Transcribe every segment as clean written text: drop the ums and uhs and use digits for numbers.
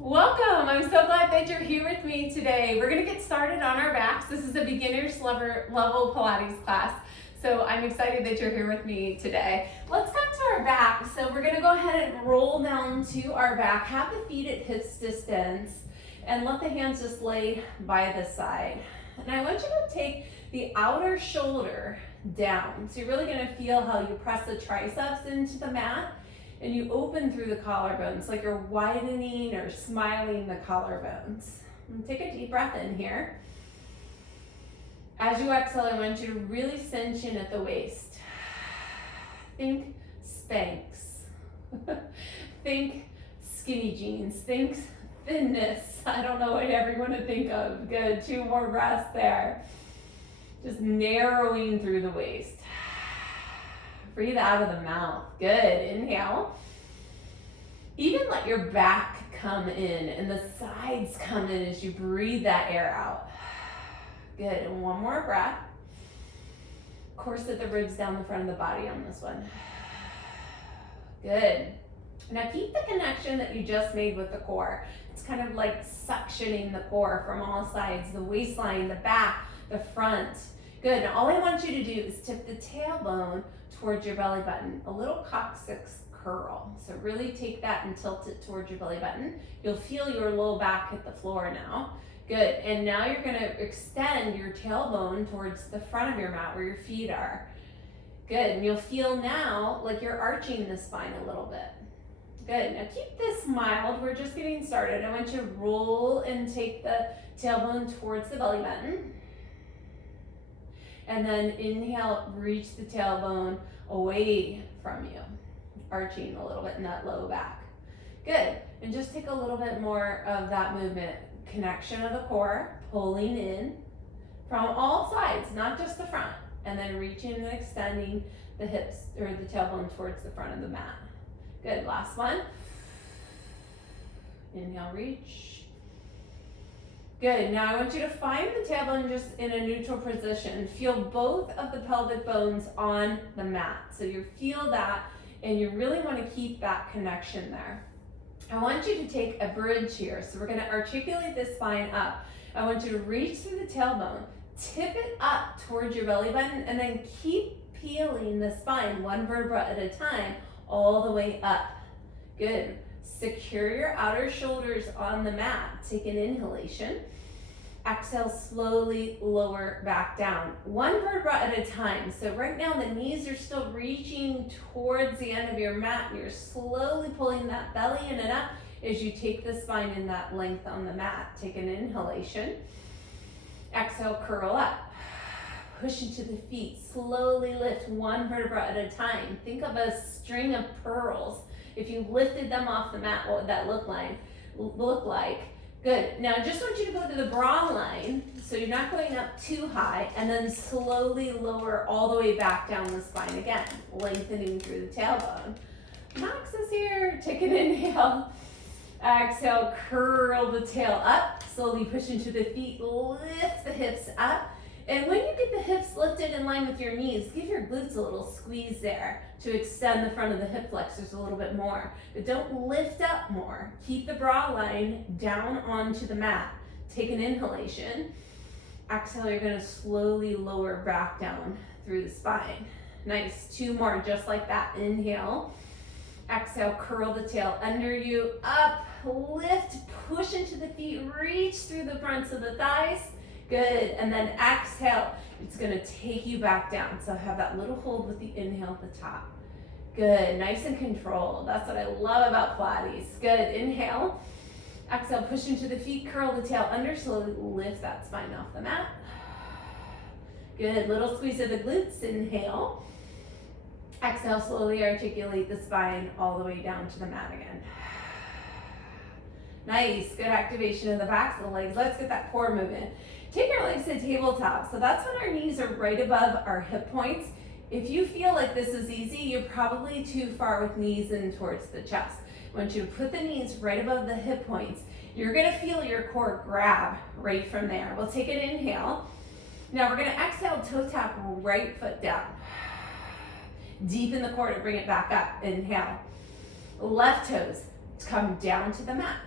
Welcome! I'm so glad that you're here with me today. We're going to get started on our backs. This is a beginner's level Pilates class, so I'm excited that you're here with me today. Let's come to our back. So we're going to go ahead and roll down to our back. Have the feet at hips distance and let the hands just lay by the side. And I want you to take the outer shoulder down. So you're really going to feel how you press the triceps into the mat and you open through the collarbones, like you're widening or smiling the collarbones. And take a deep breath in here. As you exhale, I want you to really cinch in at the waist. Think Spanx. Think skinny jeans. Think thinness. I don't know whatever you want to think of. Good, 2 more breaths there. Just narrowing through the waist. Breathe out of the mouth. Good. Inhale. Even let your back come in and the sides come in as you breathe that air out. Good. And one more breath. Corset the ribs down the front of the body on this one. Good. Now keep the connection that you just made with the core. It's kind of like suctioning the core from all sides, the waistline, the back, the front. Good. Now all I want you to do is tip the tailbone towards your belly button, a little coccyx curl. So really take that and tilt it towards your belly button. You'll feel your low back hit the floor now. Good, and now you're gonna extend your tailbone towards the front of your mat where your feet are. Good, and you'll feel now like you're arching the spine a little bit. Good, now keep this mild, we're just getting started. I want you to roll and take the tailbone towards the belly button. And then inhale, reach the tailbone away from you, arching a little bit in that low back. Good, and just take a little bit more of that movement. Connection of the core, pulling in from all sides, not just the front, and then reaching and extending the hips or the tailbone towards the front of the mat. Good, last one. Inhale, reach. Good, now I want you to find the tailbone just in a neutral position. Feel both of the pelvic bones on the mat. So you feel that and you really want to keep that connection there. I want you to take a bridge here. So we're going to articulate this spine up. I want you to reach through the tailbone, tip it up towards your belly button, and then keep peeling the spine one vertebra at a time all the way up. Good. Secure your outer shoulders on the mat. Take an inhalation. Exhale, slowly lower back down. One vertebra at a time. So right now the knees are still reaching towards the end of your mat. And you're slowly pulling that belly in and up as you take the spine in that length on the mat. Take an inhalation. Exhale, curl up. Push into the feet. Slowly lift one vertebra at a time. Think of a string of pearls. If you lifted them off the mat, what would that look like? Good. Now I just want you to go to the bra line, so you're not going up too high, and then slowly lower all the way back down the spine again, lengthening through the tailbone. Max is here. Take an inhale. Exhale, curl the tail up. Slowly push into the feet. Lift the hips up. And when you get the hips lifted in line with your knees, give your glutes a little squeeze there to extend the front of the hip flexors a little bit more. But don't lift up more. Keep the bra line down onto the mat. Take an inhalation. Exhale, you're going to slowly lower back down through the spine. Nice. 2 more, just like that. Inhale. Exhale, curl the tail under you. Up, lift, push into the feet, reach through the fronts of the thighs. Good, and then exhale, it's gonna take you back down. So have that little hold with the inhale at the top. Good, nice and controlled. That's what I love about Pilates. Good, inhale. Exhale, push into the feet, curl the tail under, slowly lift that spine off the mat. Good, little squeeze of the glutes, inhale. Exhale, slowly articulate the spine all the way down to the mat again. Nice, good activation of the backs of the legs. Let's get that core movement. Take our legs to tabletop. So that's when our knees are right above our hip points. If you feel like this is easy, you're probably too far with knees in towards the chest. I want you to put the knees right above the hip points. You're gonna feel your core grab right from there. We'll take an inhale. Now we're gonna exhale, toe tap right foot down. Deepen the core to bring it back up. Inhale. Left toes come down to the mat.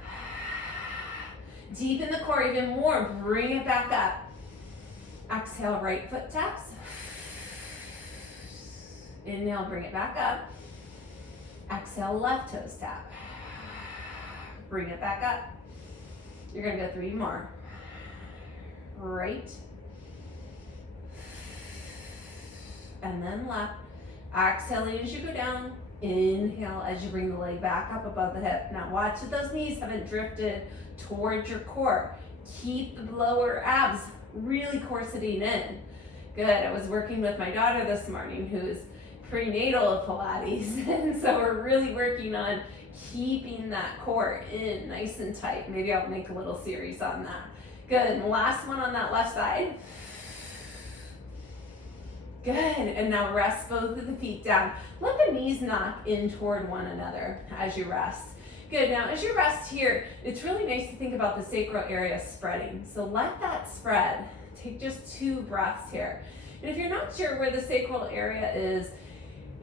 Deepen the core even more. Bring it back up. Exhale, right foot taps. Inhale, bring it back up. Exhale, left toes tap. Bring it back up. You're gonna go 3 more. Right. And then left. Exhaling as you go down. Inhale as you bring the leg back up above the hip. Now watch that those knees haven't drifted towards your core. Keep the lower abs really corseting in. Good. I was working with my daughter this morning who's prenatal Pilates, and so we're really working on keeping that core in nice and tight. Maybe I'll make a little series on that. Good. And last one on that left side. Good, and now rest both of the feet down. Let the knees knock in toward one another as you rest. Good, now as you rest here, it's really nice to think about the sacral area spreading. So let that spread. Take just 2 breaths here. And if you're not sure where the sacral area is,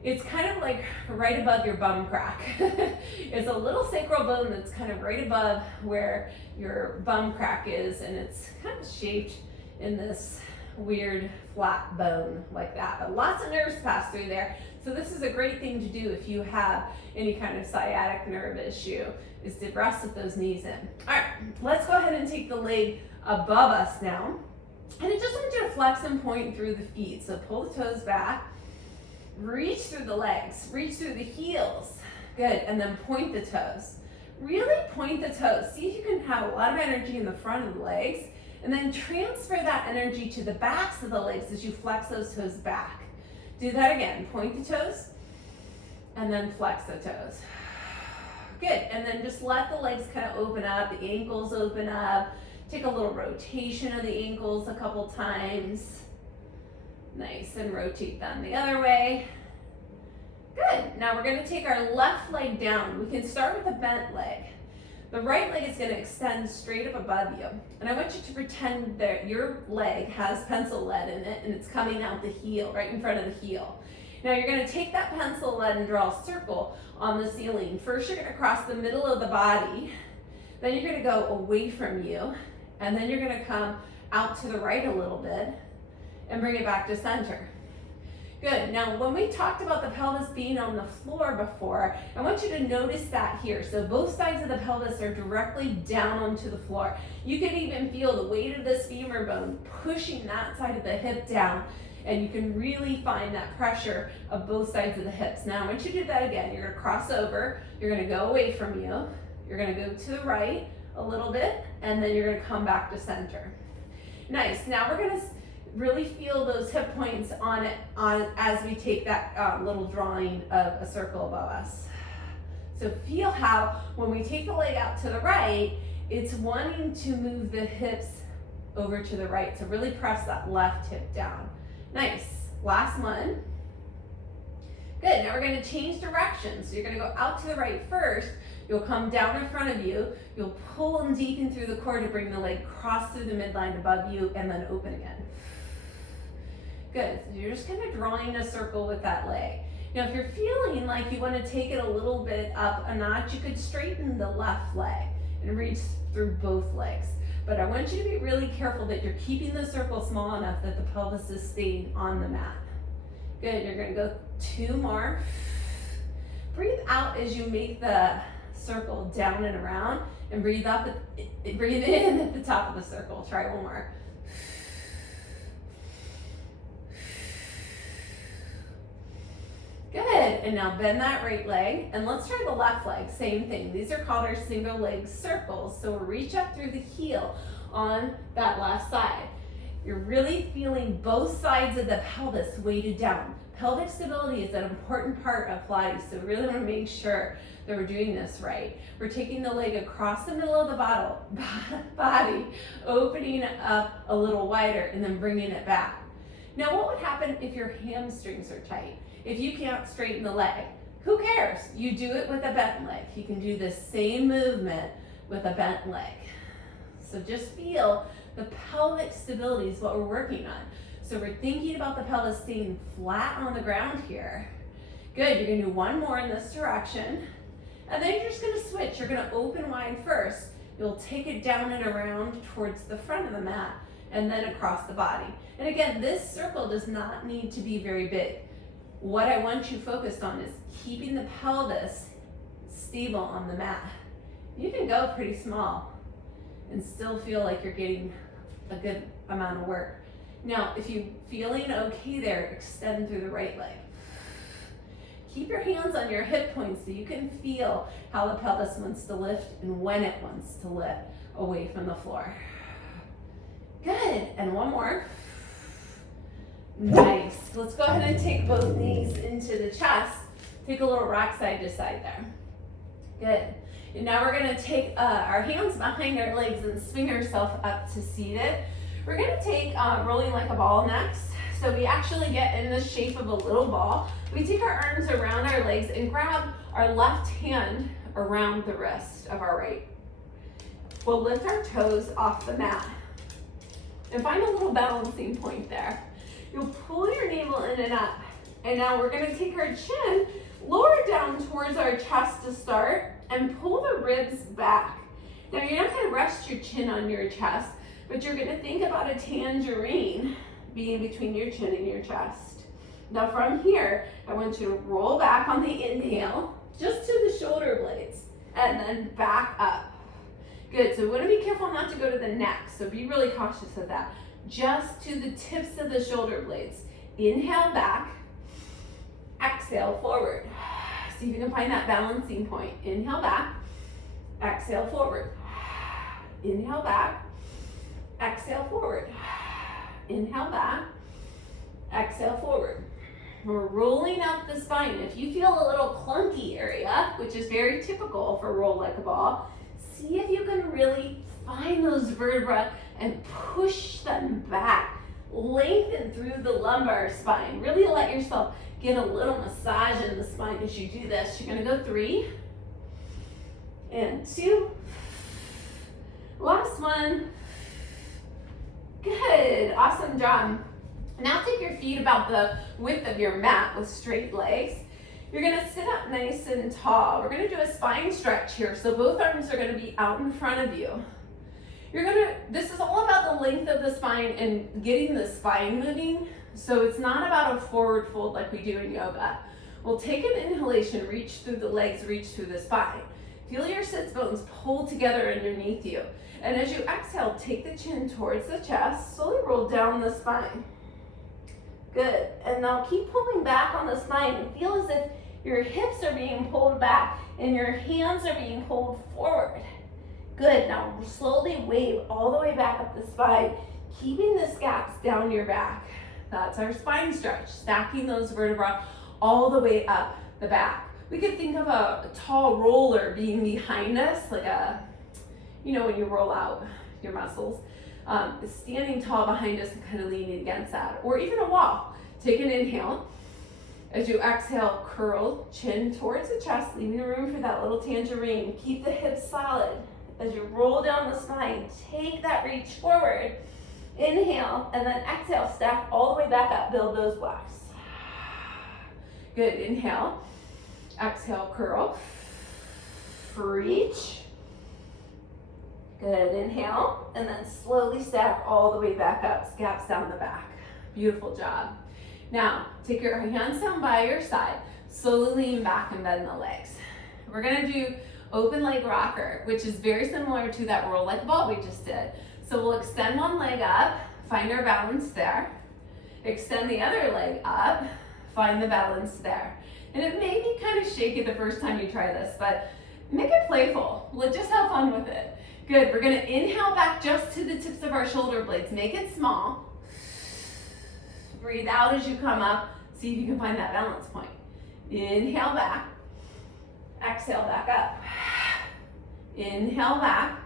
it's kind of like right above your bum crack. It's a little sacral bone that's kind of right above where your bum crack is, and it's kind of shaped in this weird flat bone like that, but lots of nerves pass through there. So this is a great thing to do if you have any kind of sciatic nerve issue, is to rest with those knees in. All right, let's go ahead and take the leg above us now. And I just want you to flex and point through the feet. So pull the toes back, reach through the legs, reach through the heels. Good, and then point the toes. Really point the toes. See if you can have a lot of energy in the front of the legs, and then transfer that energy to the backs of the legs as you flex those toes back. Do that again. Point the toes, and then flex the toes. Good, and then just let the legs kind of open up, the ankles open up. Take a little rotation of the ankles a couple times. Nice, and rotate them the other way. Good, now we're gonna take our left leg down. We can start with a bent leg. The right leg is going to extend straight up above you. And I want you to pretend that your leg has pencil lead in it and it's coming out the heel, right in front of the heel. Now you're going to take that pencil lead and draw a circle on the ceiling. First you're going to cross the middle of the body, then you're going to go away from you, and then you're going to come out to the right a little bit and bring it back to center. Good. Now, when we talked about the pelvis being on the floor before, I want you to notice that here. So both sides of the pelvis are directly down onto the floor. You can even feel the weight of this femur bone pushing that side of the hip down, and you can really find that pressure of both sides of the hips. Now, I want you to do that again. You're going to cross over. You're going to go away from you. You're going to go to the right a little bit, and then you're going to come back to center. Nice. Now we're going to really feel those hip points on as we take that little drawing of a circle above us. So feel how when we take the leg out to the right, it's wanting to move the hips over to the right. So really press that left hip down. Nice. Last one. Good. Now we're going to change directions. So you're going to go out to the right first. You'll come down in front of you. You'll pull and deepen through the core to bring the leg cross through the midline above you and then open again. Good, so you're just kind of drawing a circle with that leg. Now if you're feeling like you want to take it a little bit up a notch, you could straighten the left leg and reach through both legs. But I want you to be really careful that you're keeping the circle small enough that the pelvis is staying on the mat. Good, you're going to go 2 more. Breathe out as you make the circle down and around, and breathe in at the top of the circle. Try 1 more. Good, and now bend that right leg, and let's try the left leg, same thing. These are called our single leg circles, so we'll reach up through the heel on that left side. You're really feeling both sides of the pelvis weighted down. Pelvic stability is an important part of Pilates, so we really want to make sure that we're doing this right. We're taking the leg across the middle of the body, opening up a little wider, and then bringing it back. Now what would happen if your hamstrings are tight? If you can't straighten the leg, who cares? You do it with a bent leg. You can do this same movement with a bent leg. So just feel the pelvic stability is what we're working on. So we're thinking about the pelvis staying flat on the ground here. Good, you're gonna do 1 more in this direction. And then you're just gonna switch. You're gonna open wide first, You'll take it down and around towards the front of the mat and then across the body. And again, this circle does not need to be very big. What I want you focused on is keeping the pelvis stable on the mat. You can go pretty small and still feel like you're getting a good amount of work. Now, if you're feeling okay there, extend through the right leg. Keep your hands on your hip points so you can feel how the pelvis wants to lift and when it wants to lift away from the floor. Good, and one more. Nice. Let's go ahead and take both knees into the chest. Take a little rock side to side there. Good. And now we're gonna take our hands behind our legs and swing ourselves up to seated. We're gonna take rolling like a ball next. So we actually get in the shape of a little ball. We take our arms around our legs and grab our left hand around the wrist of our right. We'll lift our toes off the mat and find a little balancing point there. You'll pull your navel in and up. And now we're gonna take our chin, lower it down towards our chest to start, and pull the ribs back. Now you're not gonna rest your chin on your chest, but you're gonna think about a tangerine being between your chin and your chest. Now from here, I want you to roll back on the inhale, just to the shoulder blades, and then back up. Good, so we wanna be careful not to go to the neck, so be really cautious of that. Just to the tips of the shoulder blades. Inhale back, exhale forward. See if you can find that balancing point. Inhale back, exhale forward. Inhale back, exhale forward. Inhale back, exhale forward. We're rolling up the spine. If you feel a little clunky area, which is very typical for roll like a ball, see if you can really find those vertebrae and push them back. Lengthen through the lumbar spine. Really let yourself get a little massage in the spine as you do this. You're gonna go 3 and 2. Last one. Good, awesome job. Now take your feet about the width of your mat with straight legs. You're gonna sit up nice and tall. We're gonna do a spine stretch here. So both arms are gonna be out in front of you. This is all about the length of the spine and getting the spine moving. So it's not about a forward fold like we do in yoga. We'll take an inhalation, reach through the legs, reach through the spine. Feel your sits bones pull together underneath you. And as you exhale, take the chin towards the chest, slowly roll down the spine. Good, and now keep pulling back on the spine and feel as if your hips are being pulled back and your hands are being pulled forward. Good, now slowly wave all the way back up the spine, keeping the scaps down your back. That's our spine stretch, stacking those vertebrae all the way up the back. We could think of a tall roller being behind us, like when you roll out your muscles. Standing tall behind us and kind of leaning against that, or even a wall. Take an inhale. As you exhale, curl chin towards the chest, leaving room for that little tangerine. Keep the hips solid. As you roll down the spine, take that reach forward. Inhale, and then exhale, stack all the way back up, build those blocks. Good, inhale. Exhale, curl. Reach. Good, inhale, and then slowly stack all the way back up, scaps down the back. Beautiful job. Now, take your hands down by your side, slowly lean back and bend the legs. We're gonna do open leg rocker, which is very similar to that roll like a ball we just did. So we'll extend one leg up, find our balance there. Extend the other leg up, find the balance there. And it may be kind of shaky the first time you try this, but make it playful. Just have fun with it. Good, we're gonna inhale back just to the tips of our shoulder blades. Make it small. Breathe out as you come up. See if you can find that balance point. Inhale back. Exhale back up. Inhale back.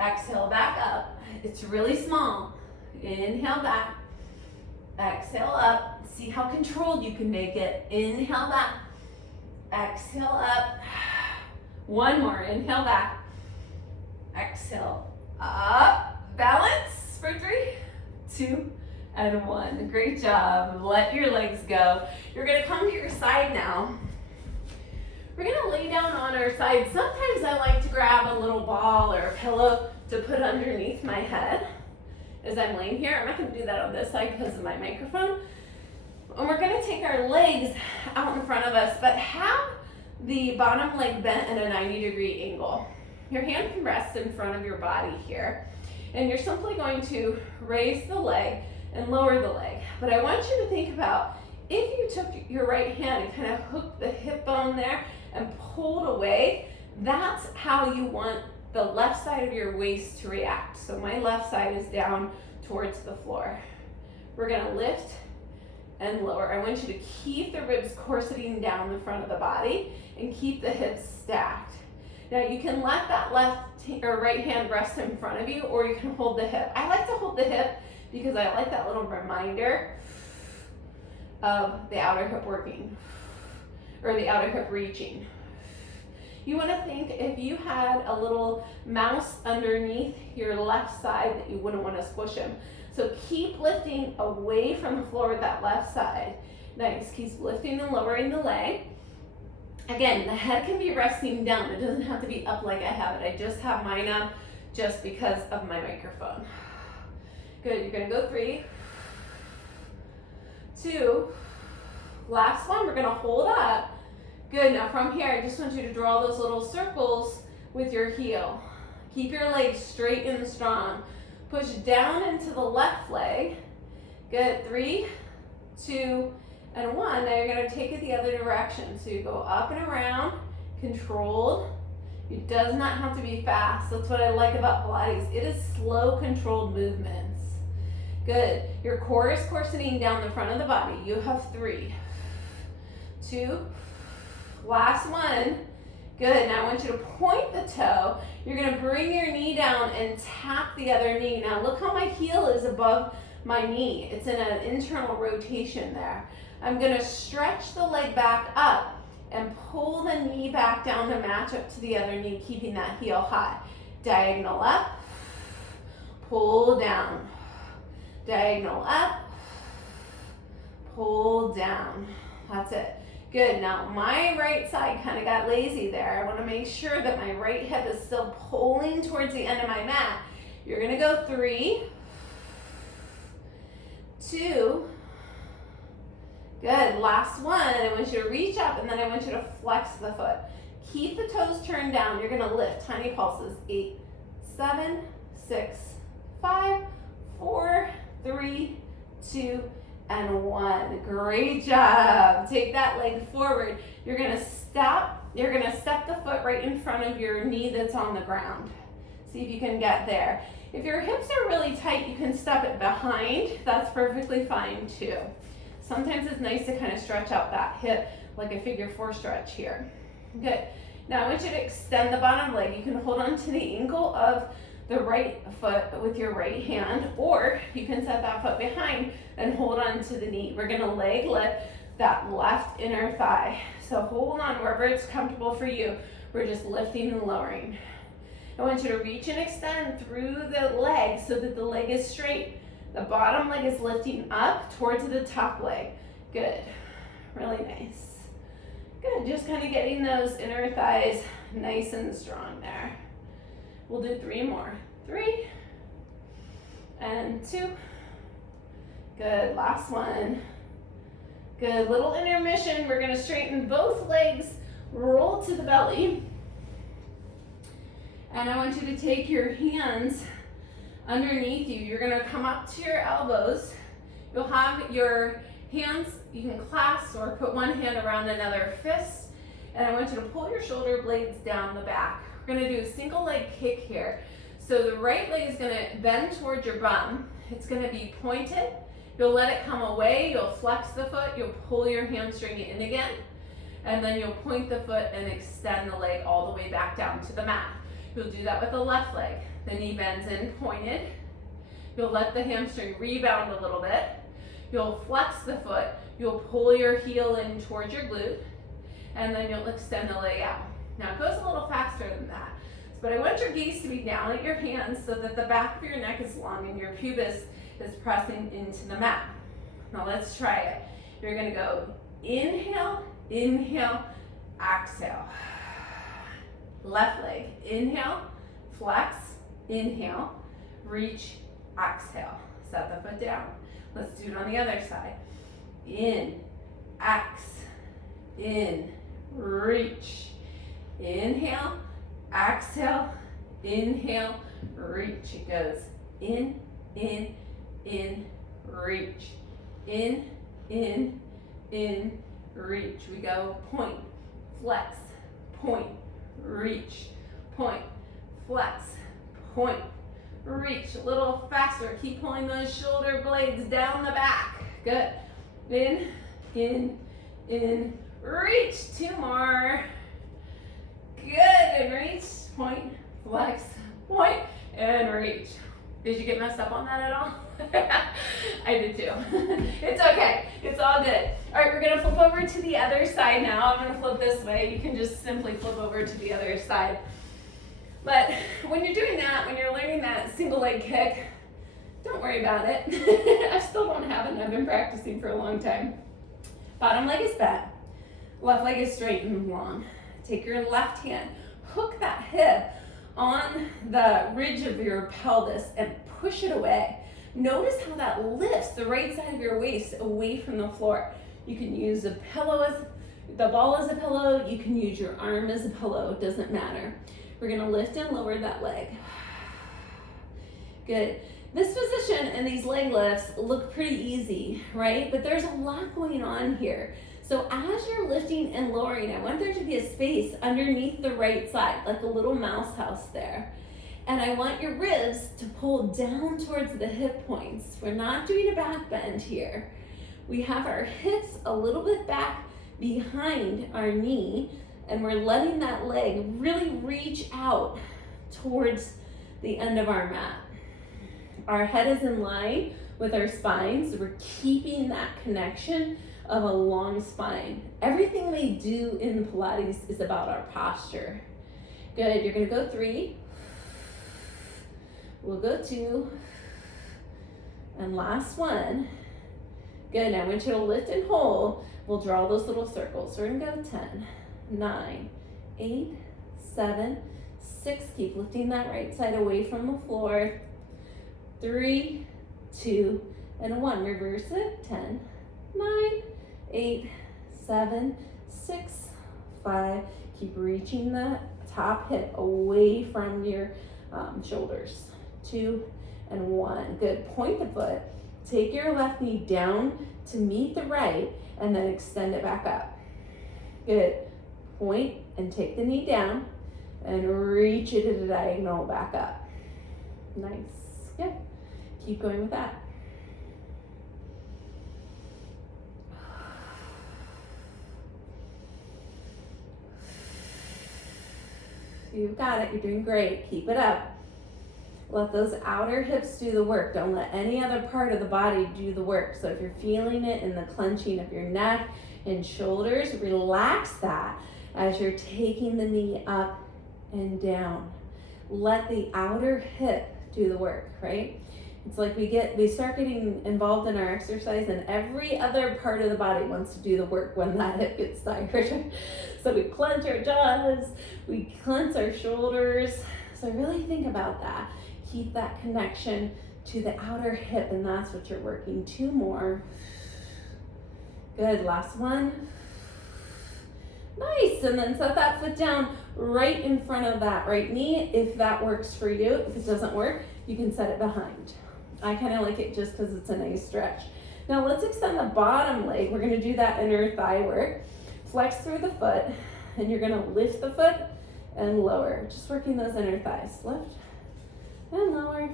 Exhale back up. It's really small. Inhale back. Exhale up. See how controlled you can make it. Inhale back. Exhale up. One more. Inhale back. Exhale up. Balance for 3, 2, and 1. Great job. Let your legs go. You're gonna come to your side now. We're We're gonna lay down on our side. Sometimes I like to grab a little ball or a pillow to put underneath my head as I'm laying here. I'm not gonna do that on this side because of my microphone. And we're gonna take our legs out in front of us, but have the bottom leg bent at a 90-degree angle. Your hand can rest in front of your body here. And you're simply going to raise the leg and lower the leg. But I want you to think about if you took your right hand and kind of hooked the hip bone there and pulled away, that's how you want the left side of your waist to react. So my left side is down towards the floor. We're gonna lift and lower. I want you to keep the ribs corseting down the front of the body and keep the hips stacked. Now you can let that left or right hand rest in front of you, or you can hold the hip. I like to hold the hip because I like that little reminder of the outer hip working, or the outer hip reaching. You want to think if you had a little mouse underneath your left side that you wouldn't want to squish him. So keep lifting away from the floor with that left side. Nice, keep lifting and lowering the leg. Again, the head can be resting down. It doesn't have to be up like I have it. I just have mine up just because of my microphone. Good, you're gonna go 3, 2, last one, we're gonna hold up. Good, now from here, I just want you to draw those little circles with your heel. Keep your legs straight and strong. Push down into the left leg. Good, 3, 2, and 1. Now you're gonna take it the other direction. So you go up and around, controlled. It does not have to be fast. That's what I like about Pilates. It is slow, controlled movements. Good. Your core is corseting down the front of the body. You have 3, 2, last one. Good. Now I want you to point the toe. You're going to bring your knee down and tap the other knee. Now look how my heel is above my knee. It's in an internal rotation there. I'm going to stretch the leg back up and pull the knee back down to match up to the other knee, keeping that heel high. Diagonal up, pull down. Diagonal up, pull down. That's it. Good. Now my right side kind of got lazy there. I want to make sure that my right hip is still pulling towards the end of my mat. You're going to go 3, 2, good. Last one. I want you to reach up and then I want you to flex the foot. Keep the toes turned down. You're going to lift tiny pulses. 8, 7, 6, 5, 4, 3, 2, and 1. Great job. Take that leg forward. You're gonna step the foot right in front of your knee that's on the ground. See if you can get there. If your hips are really tight, you can step it behind. That's perfectly fine too. Sometimes it's nice to kind of stretch out that hip like a figure 4 stretch here. Good. Now I want you to extend the bottom leg. You can hold on to the ankle of the right foot with your right hand, or you can set that foot behind and hold on to the knee. We're gonna leg lift that left inner thigh. So hold on wherever it's comfortable for you. We're just lifting and lowering. I want you to reach and extend through the leg so that the leg is straight. The bottom leg is lifting up towards the top leg. Good, really nice. Good, just kind of getting those inner thighs nice and strong there. We'll do 3 more. 3 and 2. Good, last one. Good, little intermission. We're gonna straighten both legs, roll to the belly. And I want you to take your hands underneath you. You're gonna come up to your elbows. You'll have your hands, you can clasp or put one hand around another fist. And I want you to pull your shoulder blades down the back. We're gonna do a single leg kick here. So the right leg is gonna bend towards your bum. It's gonna be pointed. You'll let it come away. You'll flex the foot. You'll pull your hamstring in again. And then you'll point the foot and extend the leg all the way back down to the mat. You'll do that with the left leg. The knee bends in, pointed. You'll let the hamstring rebound a little bit. You'll flex the foot. You'll pull your heel in towards your glute. And then you'll extend the leg out. Now it goes a little faster than that, but I want your gaze to be down at your hands so that the back of your neck is long and your pubis is pressing into the mat. Now let's try it. You're gonna go inhale, inhale, exhale. Left leg, inhale, flex, inhale, reach, exhale. Set the foot down. Let's do it on the other side. In, in, reach. Inhale, exhale, inhale, reach. It goes in, reach. In, reach. We go point, flex, point, reach, point, flex, point, reach. A little faster. Keep pulling those shoulder blades down the back. Good. In, reach. 2 more. Good. And reach, point, flex, point, and reach. Did you get messed up on that at all? I did too. It's okay. It's all good. All right, we're going to flip over to the other side now. I'm going to flip this way. You can just simply flip over to the other side. But when you're doing that, when you're learning that single leg kick, don't worry about it. I still don't have it, and I've been practicing for a long time. Bottom leg is bent. Left leg is straight and long. Take your left hand, hook that hip on the ridge of your pelvis and push it away. Notice how that lifts the right side of your waist away from the floor. You can use the ball as a pillow. You can use your arm as a pillow. It doesn't matter. We're gonna lift and lower that leg. Good. This position and these leg lifts look pretty easy, right? But there's a lot going on here. So as you're lifting and lowering, I want there to be a space underneath the right side, like a little mouse house there. And I want your ribs to pull down towards the hip points. We're not doing a back bend here. We have our hips a little bit back behind our knee, and we're letting that leg really reach out towards the end of our mat. Our head is in line with our spine, so we're keeping that connection of a long spine. Everything we do in Pilates is about our posture. Good, you're gonna go 3. We'll go 2. And last one. Good, now I want you to lift and hold. We'll draw those little circles. So we're gonna go 10, 9, 8, 7, 6. Keep lifting that right side away from the floor. 3, 2, and 1. Reverse it. 10, 9, 8, 7, 6, 5. Keep reaching the top hip away from your shoulders. 2 and 1. Good. Point the foot. Take your left knee down to meet the right and then extend it back up. Good. Point and take the knee down and reach it at a diagonal back up. Nice. Good. Keep going with that. You've got it. You're doing great. Keep it up. Let those outer hips do the work. Don't let any other part of the body do the work. So if you're feeling it in the clenching of your neck and shoulders, relax that as you're taking the knee up and down. Let the outer hip do the work, right? It's like we start getting involved in our exercise and every other part of the body wants to do the work when that hip gets tired. So we clench our jaws, we clench our shoulders. So really think about that. Keep that connection to the outer hip, and that's what you're working. 2 more. Good, last one. Nice, and then set that foot down right in front of that right knee if that works for you. If it doesn't work, you can set it behind. I kind of like it just because it's a nice stretch. Now let's extend the bottom leg. We're gonna do that inner thigh work. Flex through the foot, and you're gonna lift the foot and lower. Just working those inner thighs. Lift and lower.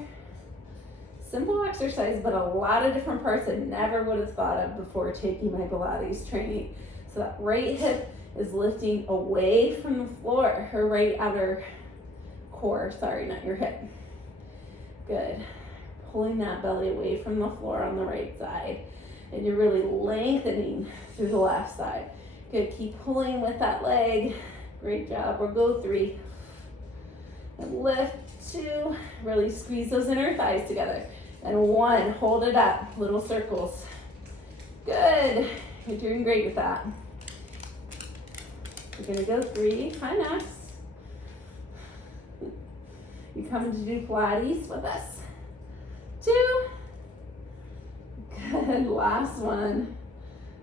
Simple exercise, but a lot of different parts I never would have thought of before taking my Pilates training. So that right hip is lifting away from the floor, her right outer core, sorry, not your hip. Good. Pulling that belly away from the floor on the right side. And you're really lengthening through the left side. Good, keep pulling with that leg. Great job, we'll go 3. And lift, 2, really squeeze those inner thighs together. And 1, hold it up, little circles. Good, you're doing great with that. We're gonna go 3, hi Max. You coming to do Pilates with us? 2. Good, last one.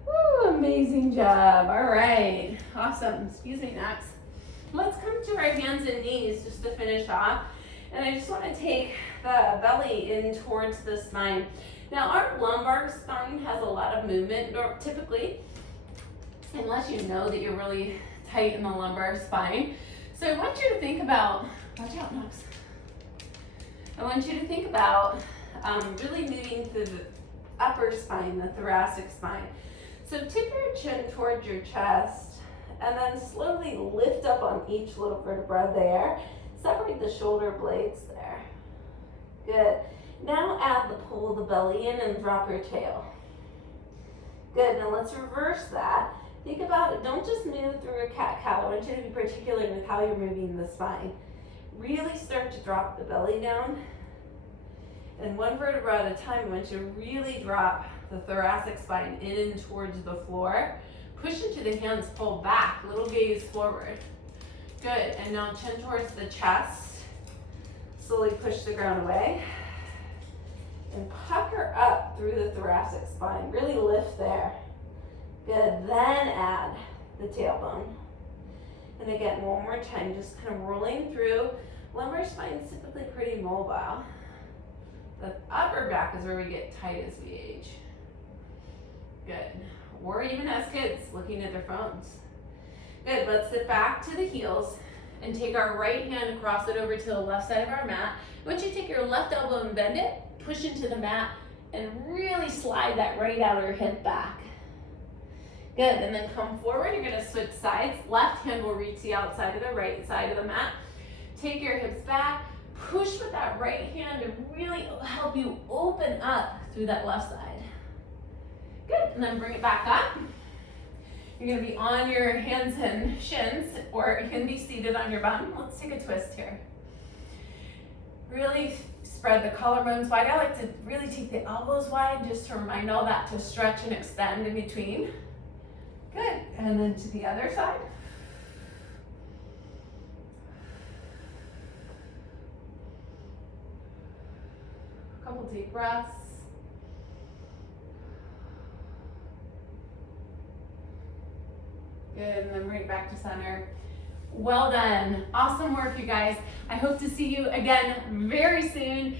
Woo, amazing job. All right, awesome. Excuse me, Max. Let's come to our hands and knees just to finish off. And I just want to take the belly in towards the spine. Now our lumbar spine has a lot of movement typically, unless you know that you're really tight in the lumbar spine. So I want you to think about, watch out Max. I want you to think about really moving through the upper spine, the thoracic spine. So tip your chin towards your chest and then slowly lift up on each little vertebra there. Separate the shoulder blades there. Good. Now add the pull of the belly in and drop your tail. Good. Now let's reverse that. Think about it. Don't just move through a cat-cow. I want you to be particular with how you're moving the spine. Really start to drop the belly down. And one vertebra at a time, I want you to really drop the thoracic spine in and towards the floor. Push into the hands, pull back, little gaze forward. Good, and now chin towards the chest. Slowly push the ground away. And pucker up through the thoracic spine. Really lift there. Good, then add the tailbone. And again, one more time, just kind of rolling through. Lumbar spine is typically pretty mobile. The upper back is where we get tight as we age. Good. Or even as kids, looking at their phones. Good, let's sit back to the heels and take our right hand and cross it over to the left side of our mat. Once you take your left elbow and bend it, push into the mat and really slide that right outer hip back. Good, and then come forward, you're gonna switch sides. Left hand will reach the outside of the right side of the mat. Take your hips back, push with that right hand and really help you open up through that left side. Good, and then bring it back up. You're gonna be on your hands and shins, or you can be seated on your bum. Let's take a twist here. Really spread the collarbones wide. I like to really take the elbows wide just to remind all that to stretch and extend in between. Good, and then to the other side. A couple deep breaths. Good, and then bring it back to center. Well done. Awesome work, you guys. I hope to see you again very soon.